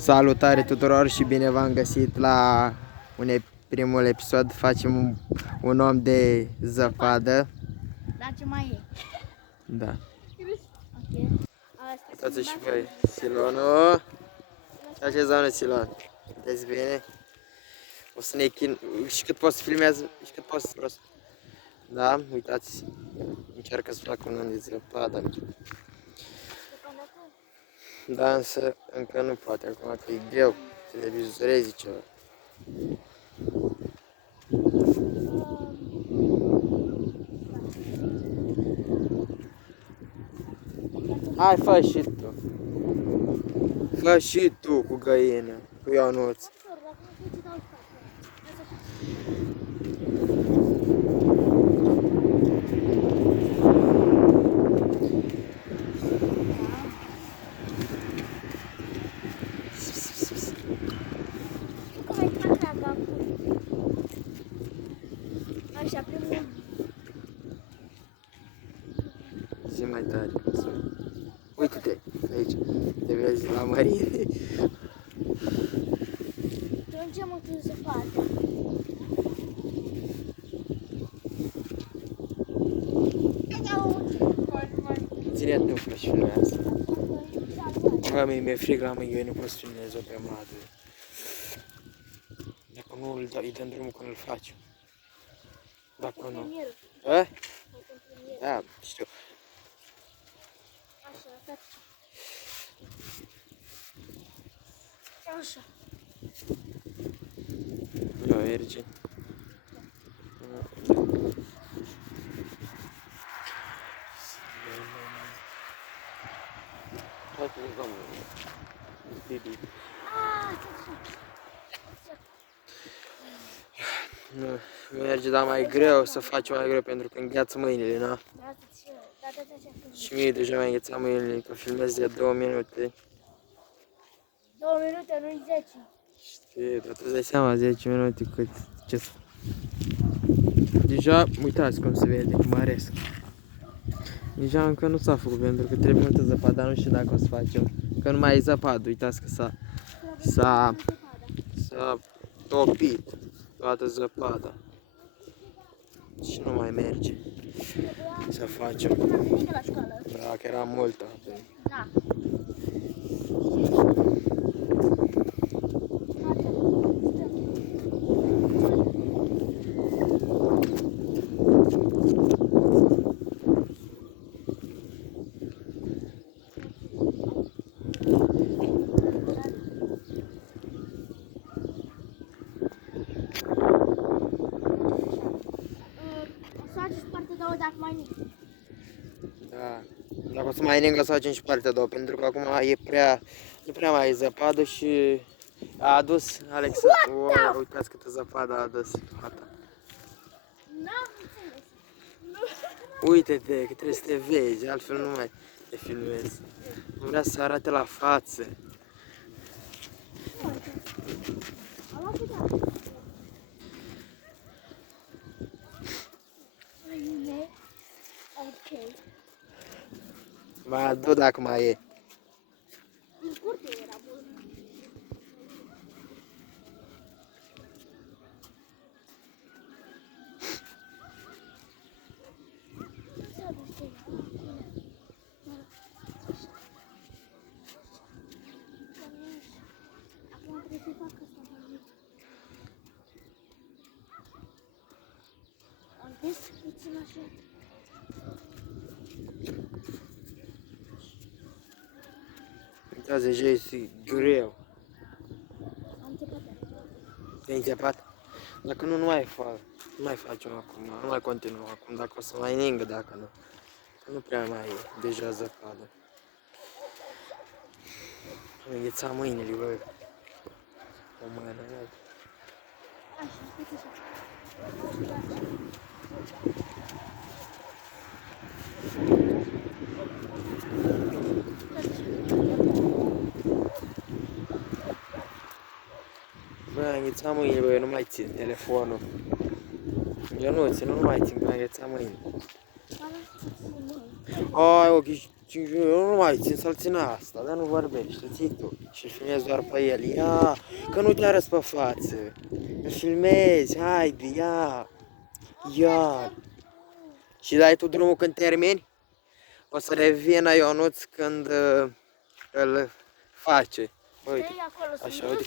Salutare tuturor și bine v-am găsit la primul episod. Facem un om de zăpadă. Dar ce mai e? Da. Ok. Uitați și voi silonul. Ce zonă silon? Vedeți bine? O să ne chin... Și cât pot să filmează și cât pot să rost. Da, uitați. Încearcă să fac un om de zăpadă. Da, însă încă nu poate, acum că e greu să le vizorezi ceva. Hai, fă și tu. Fă și tu cu găină, cu Ionuț. Așa, primul. Zi mai tare. Uite-te, aici, te vezi la mărire. Plângem în zăpadă. Ține tu, fră, și filmează. Bă, mi-e frig la mâini, eu nu pot să filmez o grămadă. Dacă nu îi dăm drumul când îl facem. Dacă nu. A? Da, știu. Așa. Eu merge. Nu merge, dar mai greu să faci mai greu pentru că îngheață mâinile, na? Și mie deja mi-a înghețat mâinile, că filmez de 2 minute. 2 minute, nu-i 10. Știi, dar tu îți dai seama 10 minute cât, ce Deja, uitați cum se vede, cum aresc. Deja încă nu s-a făcut pentru că trebuie multă zăpadă, dar nu știu dacă o să facem. Că nu mai e zăpadă, uitați că s-a topit toată zăpada. Și nu mai merge să facem. Da, că era multă. Da. Dacă mai nici. Da. Dacă o să mai ningă să facem și partea a doua, pentru că acum nu prea mai e zăpadă și a adus Alex. Wow, uitați câtă zăpadă a adus. Gata. N-am înțeles. Uite-te, că trebuie să te vezi, altfel nu mai te filmezi. Nu vrea să arate la față. Ok. Mai adu dacă mai e. În curte era bun. Acum trebuie să fac asta. Am zis, puțin așa. Uitați, deja este greu. Am înțepat. Te-ai înțepat? Dacă nu, nu mai facem acum, nu mai continuăm acum, dacă o să mai ningă, dacă nu. Că nu prea mai e deja zăpadă. Am înghețat mâinile, bă. O mână, Așa, uite așa. Bă, am înghețat mâinile, bă, eu nu mai țin telefonul. Eu nu țin, nu mai țin, că am înghețat mâinile. Ai, ok, eu nu mai țin să-l țin asta, dar nu vorbește, ții tu. Și îl filmezi doar pe el. Ia, că nu te arăți pe față. Îl filmezi, haide, ia. Ia. Și dai tu drumul când termini? O să revină Ionuț când îl face. Uite, Ei, acolo sunt așa, uite că